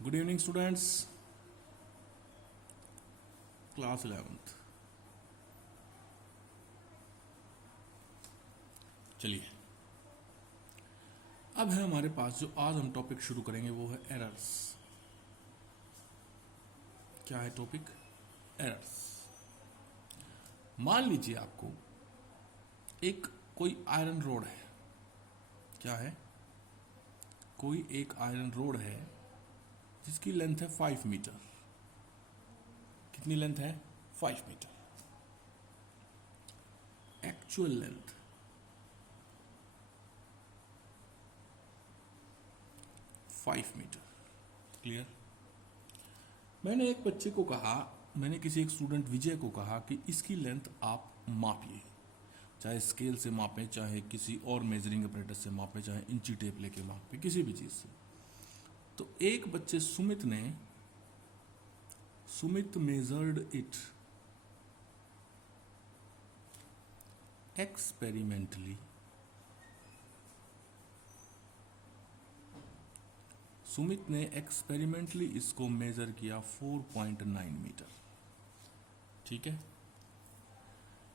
Good evening students, class 11th। चलिए, अब है हमारे पास जो आज हम टॉपिक शुरू करेंगे वो है एरर्स। क्या है टॉपिक? एरर्स। मान लीजिए आपको एक कोई आयरन रोड है। क्या है? कोई एक आयरन रोड है जिसकी लेंथ है 5 मीटर। कितनी लेंथ है? 5 metre. Actual length 5 metre. Clear? मैंने एक बच्चे को कहा, मैंने किसी एक स्टूडेंट विजय को कहा कि इसकी लेंथ आप मापिए, चाहे स्केल से मापें, चाहे किसी और मेजरिंग अपरेटस से मापें, चाहे इंची टेप लेके मापें, किसी भी चीज से। तो एक बच्चे Sumit measured it experimentally. Sumit ने एक्सपेरिमेंटली इसको मेजर किया 4.9 मीटर। ठीक है।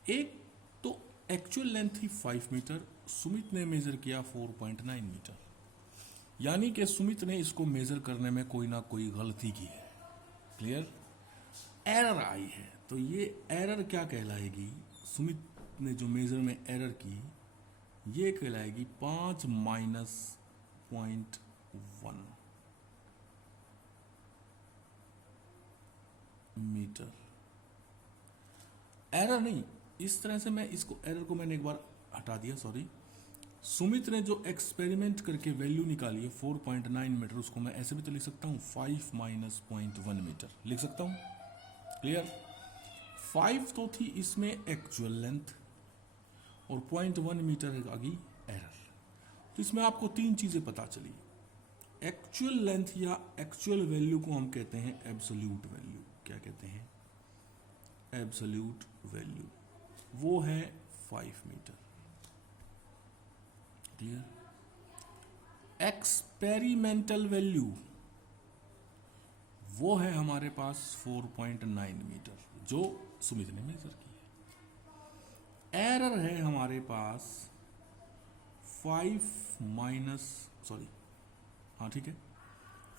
एक तो एक्चुअल लेंथ थी 5 मीटर, सुमित ने मेजर किया 4.9 मीटर। यानी कि सुमित ने इसको मेजर करने में कोई ना कोई गलती की है। क्लियर? एरर आई है। तो ये एरर क्या कहलाएगी? सुमित ने जो मेजर में एरर की, ये कहलाएगी 5 माइनस 0.1 मीटर। एरर नहीं, इस तरह से मैं इसको, एरर को मैंने एक बार हटा दिया, सॉरी। सुमित ने जो एक्सपेरिमेंट करके वैल्यू निकाली है 4.9 मीटर, उसको मैं ऐसे भी तो लिख सकता हूं 5 माइनस 0.1 मीटर लिख सकता हूं। क्लियर? 5 तो थी इसमें एक्चुअल लेंथ और 0.1 मीटर आ गई एरर। तो इसमें आपको तीन चीजें पता चली। एक्चुअल लेंथ या एक्चुअल वैल्यू को हम कहते हैं एब्सोल्यूट वैल्यू। क्या कहते हैं? Absolute value. वो है 5 मीटर। क्लियर? एक्सपेरिमेंटल वैल्यू वो है हमारे पास 4.9 मीटर, जो सुमित ने मेजर की है। एरर है हमारे पास 5 माइनस, सॉरी, हाँ ठीक है,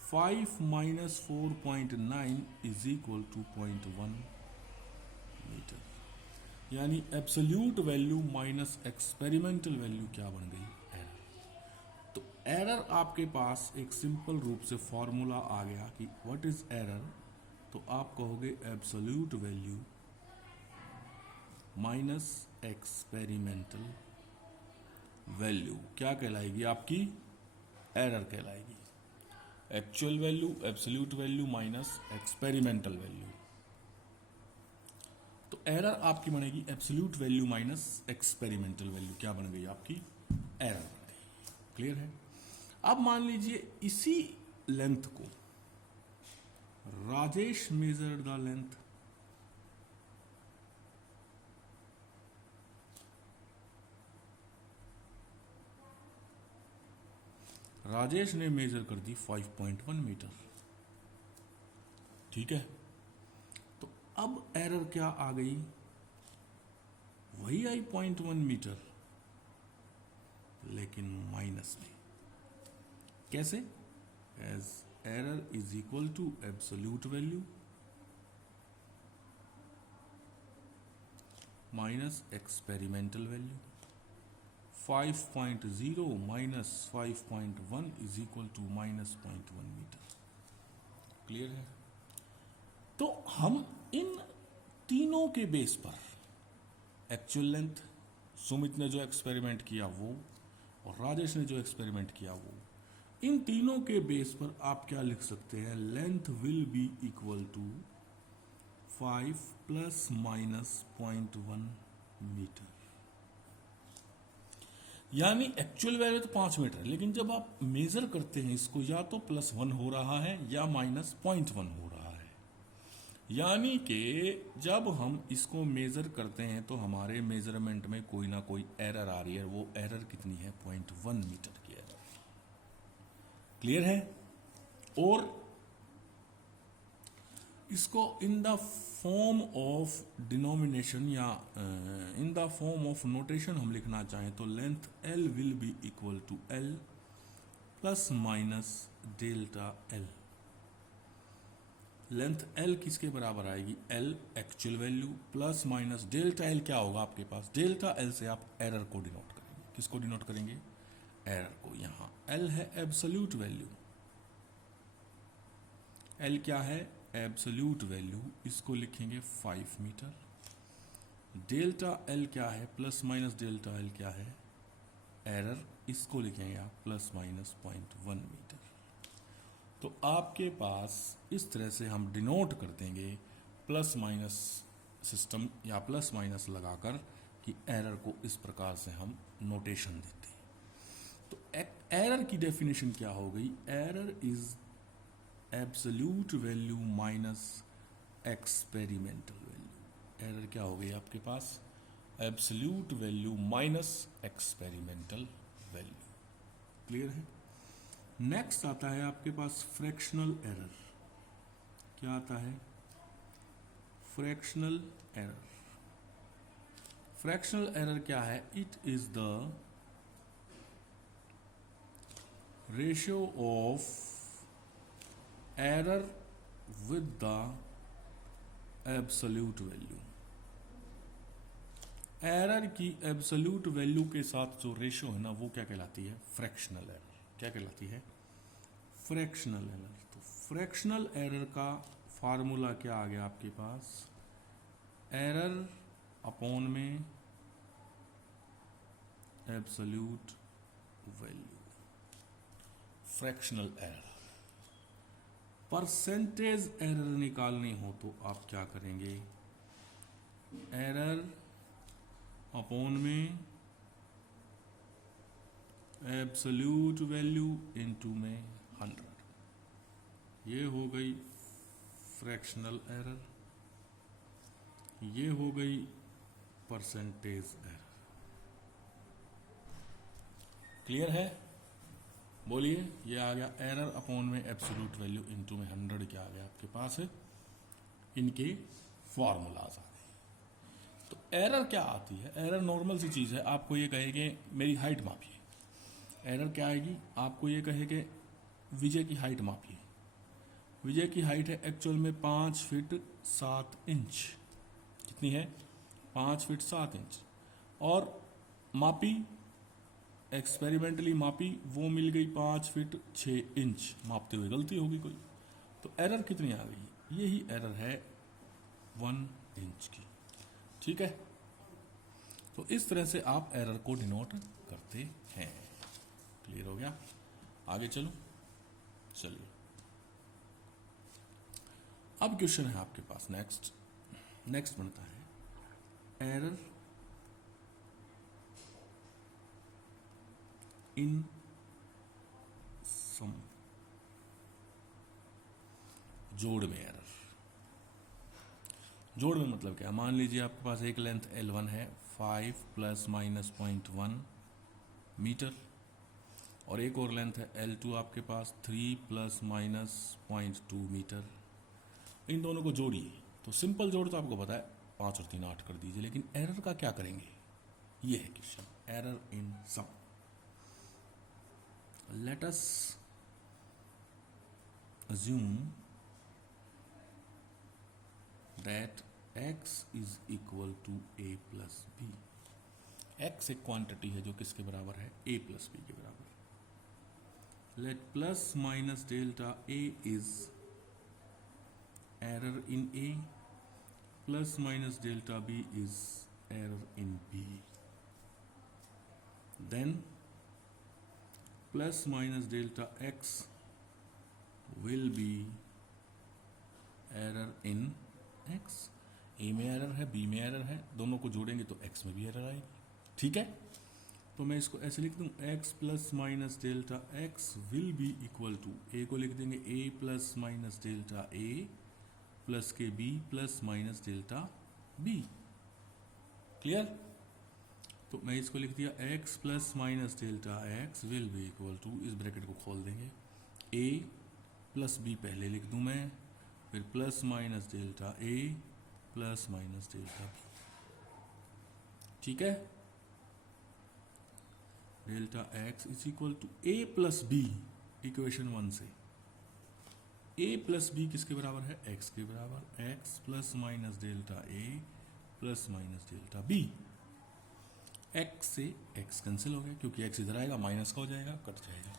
5 minus 4.9 is equal to 0.1 metre. यानी absolute value minus experimental value क्या बन गई? एरर। तो एरर आपके पास एक सिंपल रूप से फॉर्मूला आ गया कि व्हाट इज एरर। तो आप कहोगे absolute value minus experimental value क्या कहलाएगी? आपकी एरर कहलाएगी। Actual value, absolute value minus experimental value. तो एरर आपकी बनेगी absolute value minus experimental value. क्या बन गई? आपकी एरर बन गई। क्लियर है? अब मान लीजिए इसी लेंथ को Rajesh measured the length. Rajesh ने मेजर कर दी 5.1 मीटर। ठीक है। तो अब एरर क्या आ गई? वही आई 0.1 मीटर, लेकिन माइनस में। कैसे? As error is equal to absolute value minus experimental value. 5.0 minus 5.1 is equal to minus 0.1 metre. Clear है? तो हम इन तीनों के बेस पर, एक्चुअल लेंथ, सुमित ने जो एक्सपेरिमेंट किया वो, और राजेश ने जो एक्सपेरिमेंट किया वो, इन तीनों के बेस पर आप क्या लिख सकते हैं? Length will be equal to 5 plus minus 0.1 metre. यानी एक्चुअल वैल्यू तो 5 मीटर है, लेकिन जब आप मेजर करते हैं इसको, या तो +1 हो रहा है या माइनस 0.1 हो रहा है। यानी कि जब हम इसको मेजर करते हैं तो हमारे मेजरमेंट में कोई ना कोई एरर आ रही है। वो एरर कितनी है? 0.1 मीटर की एरर। क्लियर है? और इसको in the form of denomination या in the form of notation हम लिखना चाहें तो length L will be equal to L plus minus delta L. Length L किसके बराबर आएगी? L actual value plus minus delta L क्या होगा आपके पास? डेल्टा एल से आप एरर को डिनोट करेंगे। किसको डिनोट करेंगे? एरर को। यहां एल है एब्सोल्यूट वैल्यू। एल क्या है? Absolute value. इसको लिखेंगे 5 मीटर। डेल्टा एल क्या है? प्लस माइनस डेल्टा एल क्या है? एरर। इसको लिखेंगे आप प्लस माइनस 0.1 मीटर। तो आपके पास इस तरह से हम डिनोट कर देंगे प्लस माइनस सिस्टम या प्लस माइनस लगाकर कि एरर को इस प्रकार से हम नोटेशन देते हैं। तो एरर की डेफिनेशन क्या हो गई? Error is absolute value minus experimental value. Error क्या हो गई आपके पास? Absolute value minus experimental value. Clear है? नेक्स्ट आता है आपके पास फ्रैक्शनल एरर। क्या आता है? Fractional error. फ्रैक्शनल एरर क्या है? It is the ratio of error with the absolute value. Error की एब्सोल्यूट वैल्यू के साथ जो रेशियो है ना, वो क्या कहलाती है? Fractional error. क्या कहलाती है? Fractional error. तो फ्रैक्शनल एरर का फार्मूला क्या आ गया आपके पास? एरर अपॉन में absolute value. Fractional error. Percentage error निकालनी हो तो आप क्या करेंगे? एरर अपॉन में एब्सोल्यूट वैल्यू इनटू में 100। ये हो गई फ्रैक्शनल एरर। ये हो गई परसेंटेज एरर। क्लियर है? बोलिए। ये आ गया एरर अपॉन में एब्सोल्यूट वैल्यू इनटू में 100। क्या आ गया आपके पास? इनके फॉर्मूलाज आ गए। तो एरर क्या आती है? एरर नॉर्मल सी चीज़ है। आपको ये कहे कि मेरी हाइट मापिए। एरर क्या आएगी? आपको ये कहे कि विजय की हाइट मापिए। विजय की हाइट है एक्चुअल में 5 फीट 7 इंच। कितनी है? 5 फीट 7 इंच। और मापी, एक्सपेरिमेंटली मापी, वो मिल गई 5 फीट 6 इंच। मापते हुए गलती होगी कोई। तो एरर कितनी आ गई? यही एरर है 1 इंच की। ठीक है? तो इस तरह से आप एरर को डिनोट करते हैं। क्लियर हो गया? आगे चलो। चलिए, अब क्वेश्चन है आपके पास नेक्स्ट बनता है एरर इन सम। जोड़ में एरर। जोड़ में मतलब क्या? मान लीजिए आपके पास एक लेंथ L1 है 5 प्लस माइनस 0.1 मीटर, और एक और लेंथ है L2 आपके पास 3 प्लस माइनस 0.2 मीटर। इन दोनों को जोड़िए। तो सिंपल जोड़ तो आपको पता है, 5 और 3 8 कर दीजिए। लेकिन एरर का क्या करेंगे? ये है question. Error in sum. Let us assume that x is equal to a plus b। x एक क्वांटिटी है जो किसके बराबर है? a plus b के बराबर। let plus minus delta a is error in a, plus minus delta b is error in b, then plus minus delta x will be error in x। a में error है, b में error है, दोनों को जोड़ेंगे तो x में भी एरर आएगी। ठीक है? तो मैं इसको ऐसे लिख दूं, x plus minus delta x will be equal to, a को लिख देंगे a plus minus delta a plus के b plus minus delta b। Clear? तो मैं इसको लिख दिया x plus minus delta x will be equal to, इस ब्रैकेट को खोल देंगे, a प्लस b पहले लिख दूं मैं, फिर प्लस माइनस डेल्टा ए प्लस माइनस डेल्टा बी। ठीक है, delta x is equal to a plus b, equation 1 से ए प्लस बी किसके बराबर है, एक्स के बराबर। एक्स प्लस माइनस डेल्टा ए plus minus delta B. X से एक्स कैंसिल हो गया क्योंकि एक्स इधर आएगा, माइनस का हो जाएगा, कट जाएगा।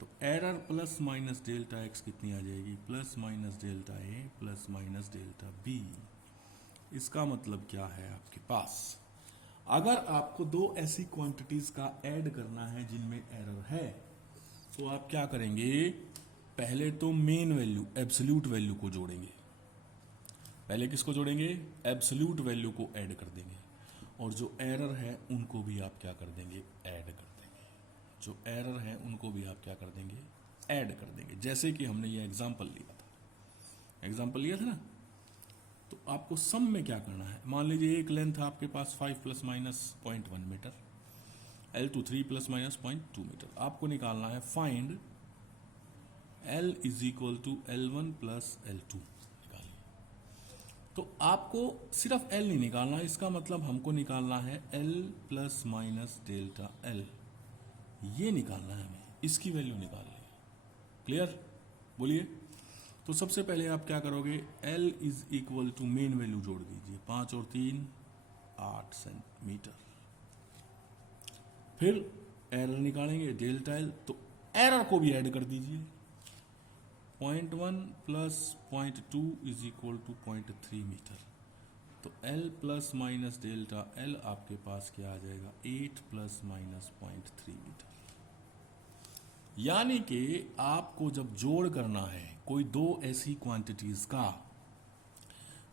तो error plus minus delta x कितनी आ जाएगी, प्लस माइनस डेल्टा ए प्लस माइनस डेल्टा बी। इसका मतलब क्या है, आपके पास अगर आपको दो ऐसी क्वांटिटीज का ऐड करना है जिनमें एरर है, तो आप क्या करेंगे, पहले तो मेन वैल्यू एब्सोल्यूट वैल्यू को जोड़ेंगे। पहले किसको जोड़ेंगे, एब्सोल्यूट वैल्यू को ऐड कर देंगे, और जो एरर है उनको भी आप क्या कर देंगे, ऐड कर देंगे। जो एरर है उनको भी आप क्या कर देंगे, ऐड कर देंगे। जैसे कि हमने ये एग्जांपल लिया था ना, तो आपको सम में क्या करना है, मान लीजिए एक लेंथ है आपके पास 5 plus minus 0.1 metre, L2 3 plus minus 0.2 metre. आपको निकालना है find L is equal to L1 plus L2 निकालिए। तो आपको सिर्फ L नहीं निकालना, इसका मतलब हमको निकालना है L plus minus delta L, ये निकालना है हमें, इसकी वैल्यू निकालनी है। क्लियर, बोलिए। तो सबसे पहले आप क्या करोगे, L is equal to mean value जोड़ दीजिए, 5 और 3 8 सेंटीमीटर। फिर एरर निकालेंगे डेल्टा L, तो एरर को भी ऐड कर दीजिए, 0.1 plus 0.2 is equal to 0.3 metre. तो L plus minus delta L आपके पास क्या आ जाएगा, 8 प्लस माइनस 0.3 मीटर। यानी कि आपको जब जोड़ करना है कोई दो ऐसी क्वांटिटीज का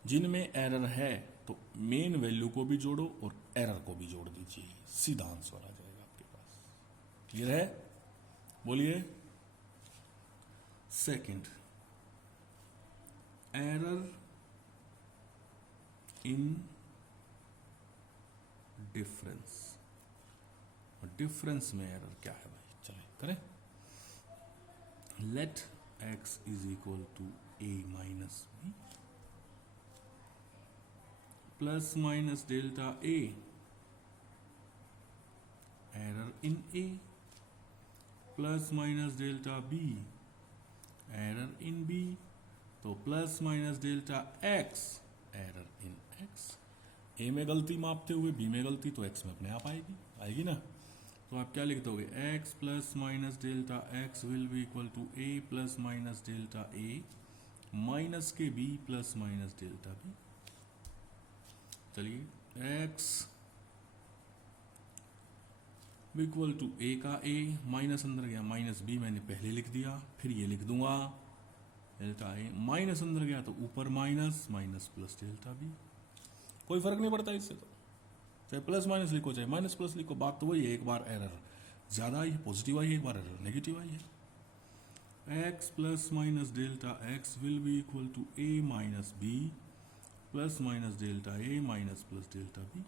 जिनमें एरर है, तो मेन वैल्यू को भी जोड़ो और एरर को भी जोड़ दीजिए, सीधा आंसर आ जाएगा आपके पास। क्लियर है, बोलिए। Second, error in difference. और डिफरेंस में एरर क्या है भाई, चलिए करें। लेट x is equal to a minus b plus minus delta a, error in a, plus minus delta b, error in b, तो plus minus delta x, error in x। a में गलती मापते हुए b में गलती, तो x में अपने आप आएगी ना। तो आप क्या लिख दोगे, x plus minus delta x will be equal to a plus minus delta a minus के b plus minus delta b। चलिए x इक्वल टू a का a, माइनस अंदर गया, माइनस b मैंने पहले लिख दिया, फिर ये लिख दूंगा डेल्टा a, माइनस अंदर गया तो ऊपर minus, minus plus delta b। कोई फर्क नहीं पड़ता इससे, तो चाहे प्लस माइनस लिखो चाहे माइनस प्लस लिखो, बात तो वही है। एक बार एरर ज्यादा आई है, पॉजिटिव आई है, एक बार एरर नेगेटिव आई है। x plus minus delta x will be equal to a minus b plus minus delta a minus plus delta b।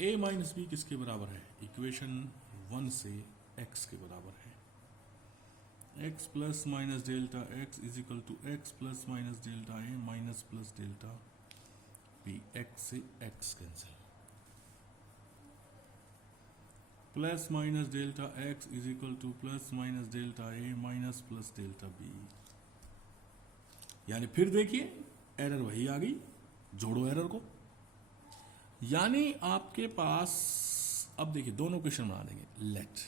a minus b किसके बराबर है, इक्वेशन 1 से x के बराबर है। x plus minus delta x is equal to x plus minus delta a minus plus delta b। x से x cancel, plus minus delta x is equal to plus minus delta a minus plus delta b। यानी फिर देखिए error वही आ गई, जोड़ो error को। यानी आपके पास अब देखिए दोनों क्वेश्चन बना देंगे। Let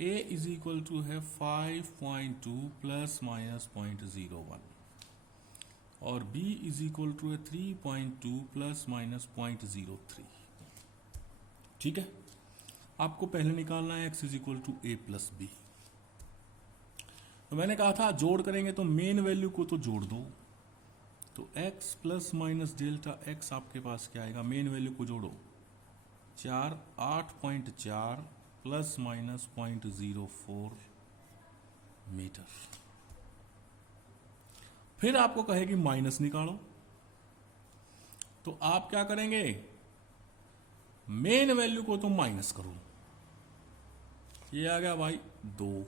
a is equal to है 5.2 प्लस माइनस 0.01 और b इज इक्वल टू है 3.2 प्लस माइनस 0.03। ठीक है, आपको पहले निकालना है x is equal to a plus b. तो मैंने कहा था जोड़ करेंगे तो मेन वैल्यू को तो जोड़ दो, तो x plus minus delta x आपके पास क्या आएगा, मेन वैल्यू को जोड़ो 8.4 प्लस माइनस 0.04 मीटर। फिर आपको कहेगी माइनस निकालो, तो आप क्या करेंगे, मेन वैल्यू को तो माइनस करो। ये आ गया भाई 2,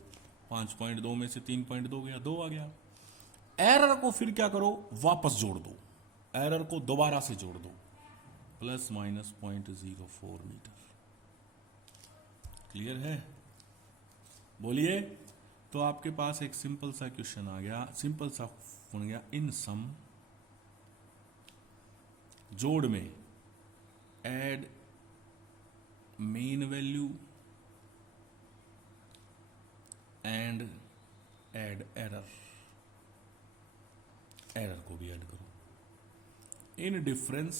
5.2 में से 3.2 गया, 2 आ गया। एरर को फिर क्या करो, वापस जोड़ दो, एरर को दोबारा से जोड़ दो, प्लस माइनस 0.04 मीटर। क्लियर है? बोलिए। तो आपके पास एक सिंपल सा क्वेश्चन आ गया, सिंपल सा बन गया, इन सम जोड़ में add main value and add error, error को भी ऐड करो। In difference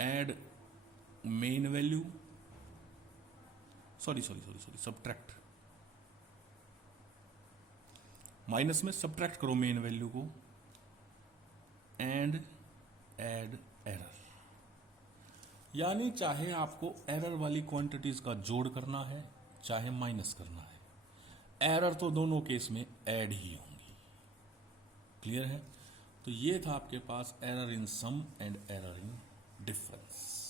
add main value, sorry subtract, minus में सब्ट्रैक्ट करो मेन वैल्यू को, एंड ऐड एरर। यानी चाहे आपको एरर वाली क्वांटिटीज का जोड़ करना है चाहे माइनस करना है, एरर तो दोनों केस में ऐड ही होंगी। क्लियर है? तो ये था आपके पास error in sum and error in difference.